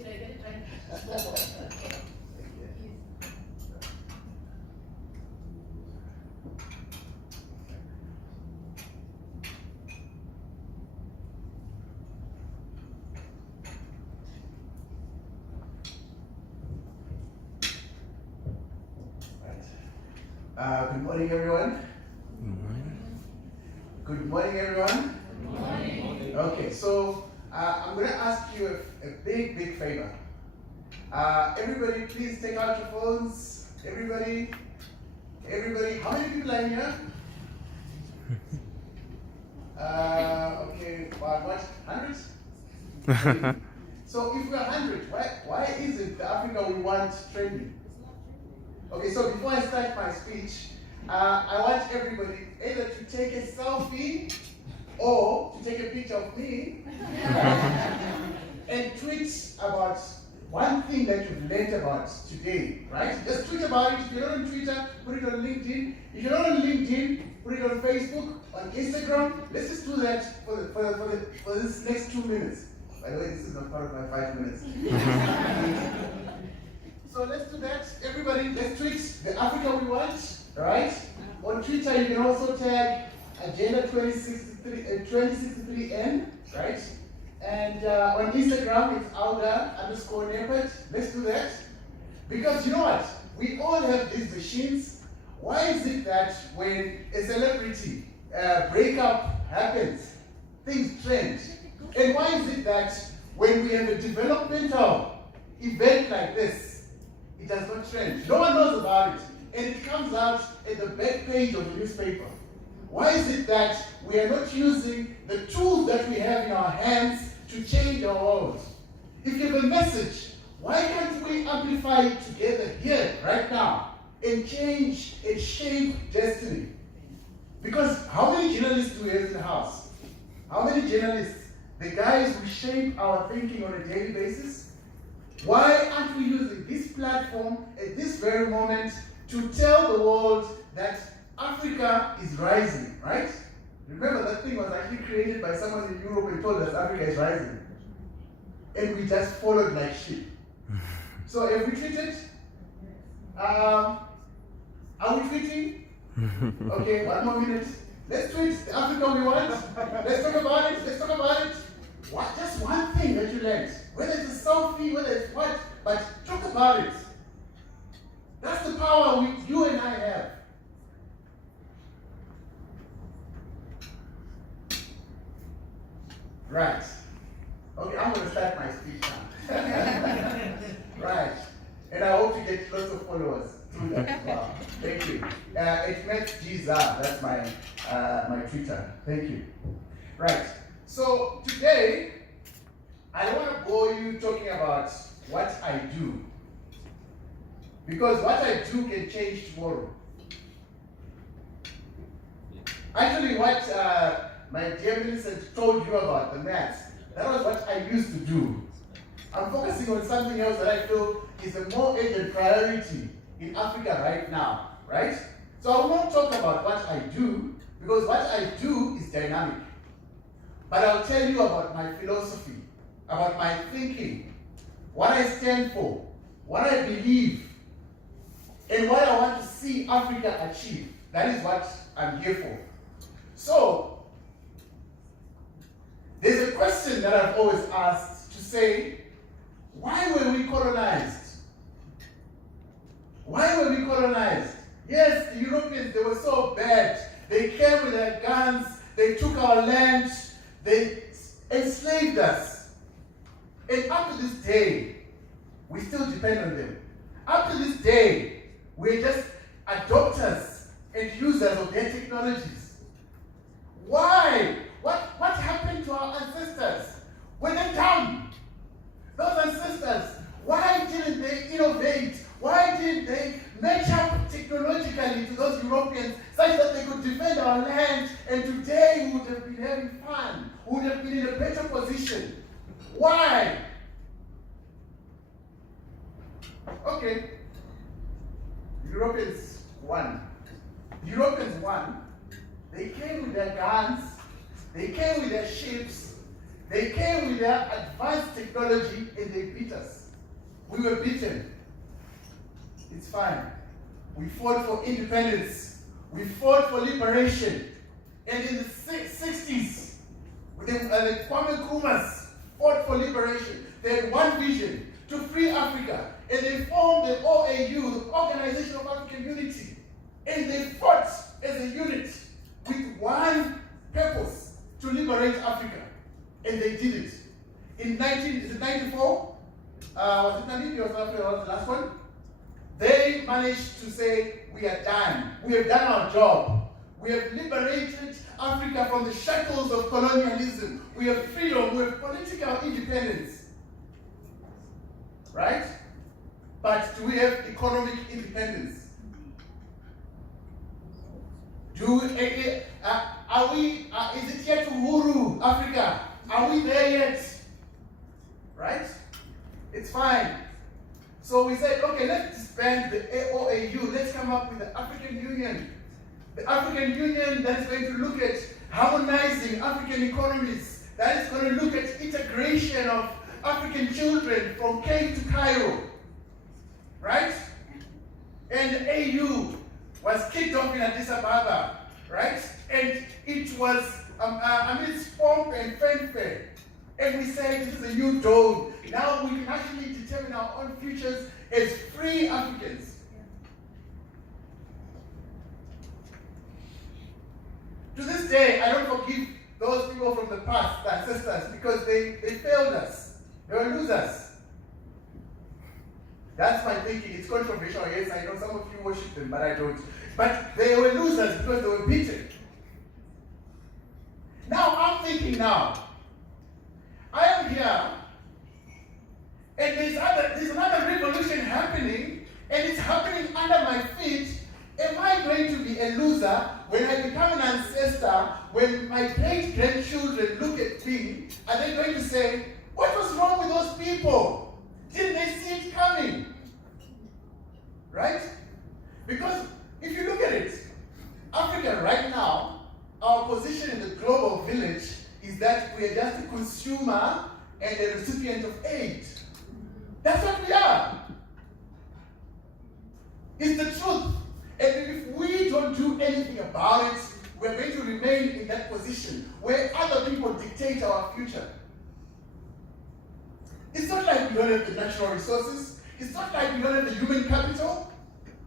Did I get it right? Zvobwo. Okay. Good morning, everyone. Good morning. Good morning, everyone. Good morning. Okay, so I'm going to ask you a big favor. Everybody, please take out your phones. Everybody. How many people are in here? Okay, what? Hundreds? So if we're 100, why isn't the Africa we want trending? Okay, so before I start my speech, I want everybody either to take a selfie or to take a picture of me and tweet about one thing that you've learned about today, right? Just tweet about it. If you're not on Twitter, put it on LinkedIn. If you're not on LinkedIn, put it on Facebook, on Instagram. Let's just do that for this next 2 minutes. By the way, this is not part of my 5 minutes. So let's do that. Everybody, let's tweet the Africa we want, right? On Twitter, you can also tag Agenda 2063N, right? And on Instagram, it's Alda_Nepet. Let's do that. Because you know what? We all have these machines. Why is it that when a celebrity breakup happens, things trend? And why is it that when we have a developmental event like this, it does not trend? No one knows about it. And it comes out at the back page of the newspaper. Why is it that we are not using the tools that we have in our hands to change our world? If you have a message, why can't we amplify it together here, right now, and change and shape destiny? Because how many journalists do we have in the house? How many journalists? The guys who shape our thinking on a daily basis? Why aren't we using this platform at this very moment to tell the world that Africa is rising, right? Remember, that thing was actually created by someone in Europe and told us Africa is rising. And we just followed like sheep. So have we tweeted? Are we tweeting? Okay, 1 more minute. Let's tweet the Africa we want. Let's talk about it. What? Just one thing that you learned. Whether it's a selfie, whether it's what, but talk about it. That's the power you and I have. Right. Okay, I'm going to start my speech now. Right. And I hope to get lots of followers through that as well. Thank you. It met Giza. That's my Twitter. Thank you. Right. So today, I don't want to bore you talking about what I do. Because what I do can change tomorrow. Actually, what my dear Vincent told you about, the maths, that was what I used to do. I'm focusing on something else that I feel is a more urgent priority in Africa right now, right? So I will not talk about what I do, because what I do is dynamic. But I'll tell you about my philosophy, about my thinking, what I stand for, what I believe, and what I want to see Africa achieve. That is what I'm here for. So, there's a question that I've always asked to say, why were we colonized? Why were we colonized? Yes, the Europeans, they were so bad. They came with their guns, they took our land, they enslaved us. And up to this day, we still depend on them. Up to this day, we're just adopters and users of their technologies. Why? What happened to our ancestors? Were they dumb? Those ancestors, why didn't they innovate? Why didn't they match up technologically to those Europeans such that they could defend our land, and today we would have been having fun, we would have been in a better position? Why? Okay. Europeans won. They came with their guns, they came with their ships, They came with their advanced technology and they beat us. We were beaten. It's fine. We fought for independence. We fought for liberation. And in the 60s, the Kwame Nkrumahs fought for liberation. They had one vision, to free Africa. And they formed the OAU, the Organization of African Unity. And they fought as a unit with one purpose, to liberate Africa. And they did it. In 94? Was it Namibia or South Africa? Was the last one? They managed to say, we are done. We have done our job. We have liberated Africa from the shackles of colonialism. We have freedom. We have political independence. Right? But do we have economic independence? Are we, is it yet Uhuru, Africa? Are we there yet? Right? It's fine. So we said, okay, let's disband the OAU. Let's come up with the African Union. The African Union that is going to look at harmonizing African economies, that is going to look at integration of African children from Cape to Cairo. Right? And the AU was kicked off in Addis Ababa. Right? And it was amidst pomp and fanfare. And we said, this is a new dawn. Now we can actually determine our own futures as free Africans. To this day, I don't forgive those people from the past, the ancestors, because they failed us. They were losers. That's my thinking. It's controversial. Yes, I know some of you worship them, but I don't. But they were losers because they were beaten. Now I'm thinking now, I am here, and there's another revolution happening, and it's happening under my feet. Am I going to be a loser when I become an ancestor? When my great-grandchildren look at me, are they going to say, what was wrong with those people? Didn't they see it coming? Right? Because if you look at it, Africa right now, our position in the global village is that we are just a consumer and a recipient of aid. That's what we are. It's the truth. And if we don't do anything about it, we're going to remain in that position where other people dictate our future. It's not like we don't have the natural resources. It's not like we don't have the human capital.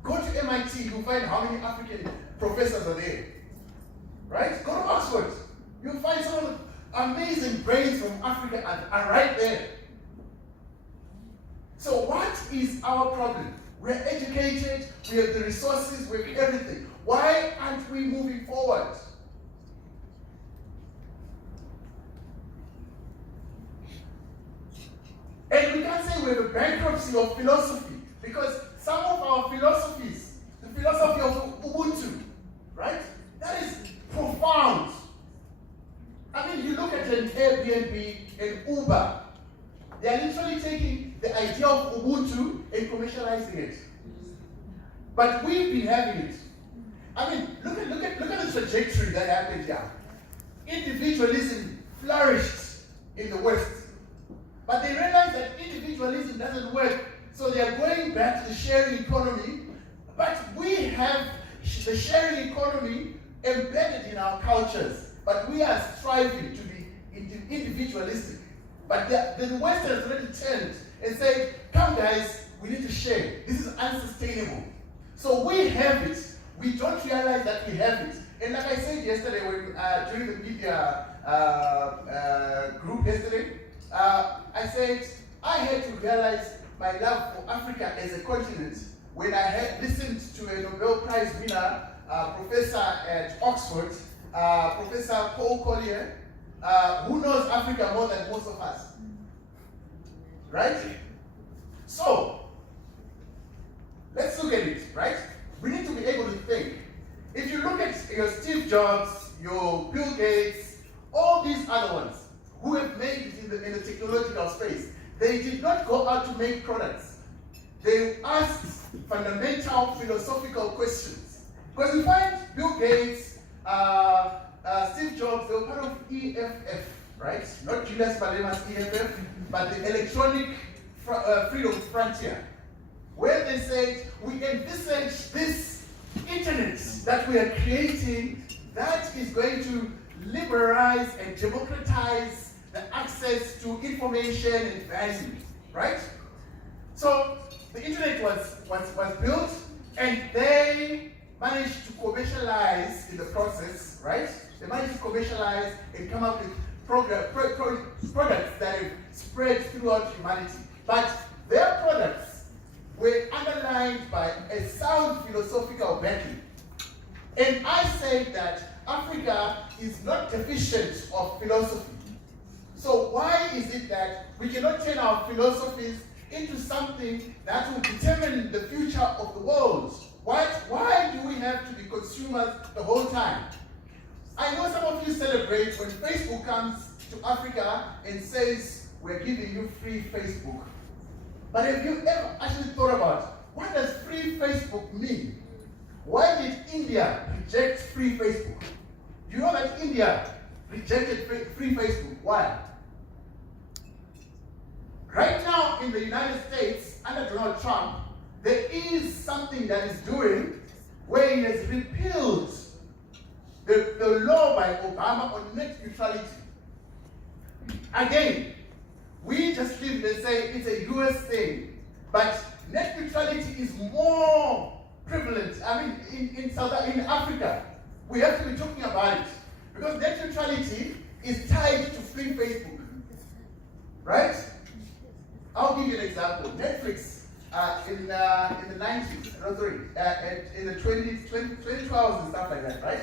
Go to MIT, you'll find how many African professors are there. Right? Go to Oxford. You'll find some of the amazing brains from Africa are right there. So what is our problem? We're educated, we have the resources, we have everything. Why aren't we moving forward? And we can't say we have a bankruptcy of philosophy, because some of our philosophies, the philosophy of Ubuntu, right? That is profound. I mean, you look at an Airbnb and Uber, they are literally taking the idea of Ubuntu and commercializing it. But we've been having it. I mean, look at the trajectory that happened here. Individualism flourished in the West. But they realized that individualism doesn't work, so they are going back to the sharing economy. But we have the sharing economy embedded in our cultures. But we are striving to be individualistic. But the West has already turned and said, come guys, we need to share. This is unsustainable. So we have it. We don't realize that we have it. And like I said yesterday, when during the media group yesterday, I said I had to realize my love for Africa as a continent when I had listened to a Nobel Prize winner, professor at Oxford, Professor Paul Collier, who knows Africa more than most of us. Right? So, let's look at it, right? We need to be able to think. If you look at your Steve Jobs, your Bill Gates, all these other ones who have made it in the technological space, they did not go out to make products. They asked fundamental philosophical questions. Because we find Bill Gates, Steve Jobs, they were part of EFF, right? Not Julius Malema's EFF, but the Electronic Freedom Frontier, where they said we envisage this internet that we are creating that is going to liberalize and democratize the access to information and value, right? So the internet was built, and they managed to commercialize in the process, right? They managed to commercialize and come up with products that have spread throughout humanity. But their products were underlined by a sound philosophical backing. And I say that Africa is not deficient of philosophy. So why is it that we cannot turn our philosophies into something that will determine the future of the world? Why do we have to be consumers the whole time? I know some of you celebrate when Facebook comes to Africa and says, we're giving you free Facebook. But have you ever actually thought about, what does free Facebook mean? Why did India reject free Facebook? Do you know that India rejected free Facebook? Why? Right now in the United States, under Donald Trump, there is something that is doing where he has repealed the law by Obama on net neutrality. Again, we just live and say it's a US thing, but net neutrality is more prevalent. I mean, in Africa, we have to be talking about it, because net neutrality is tied to free Facebook, right? I'll give you an example. Netflix in the 90s, no, sorry, in the 2012s and stuff like that, right?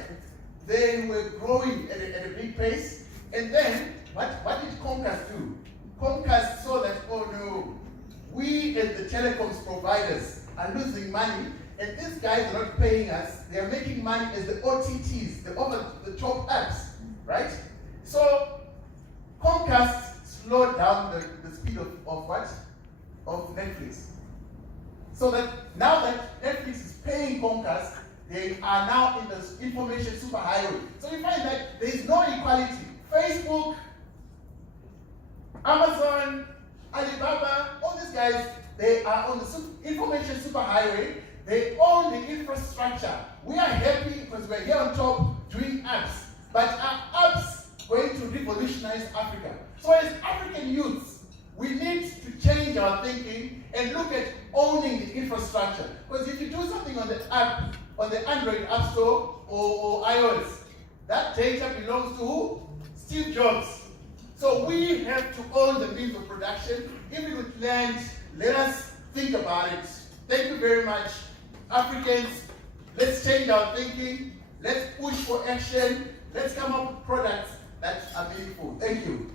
They were growing at a big pace, and then what did Comcast do? Comcast saw that, oh no, we as the telecoms providers are losing money, and these guys are not paying us. They are making money as the OTTs, the over-the-top apps, right? So Comcast slowed down the speed of what? Of Netflix. So that now that Netflix is paying Comcast, they are now in the information superhighway. So you find that there is no equality. Facebook, Amazon, Alibaba, all these guys, they are on the information superhighway. They own the infrastructure. We are happy because we're here on top doing apps. But are apps going to revolutionize Africa? So as African youths, we need to change our thinking and look at owning the infrastructure. Because if you do something on the app, on the Android App Store or iOS, that data belongs to who? Steve Jobs. So we have to own the means of production. Even with land, let us think about it. Thank you very much. Africans, let's change our thinking. Let's push for action. Let's come up with products that are meaningful. Thank you.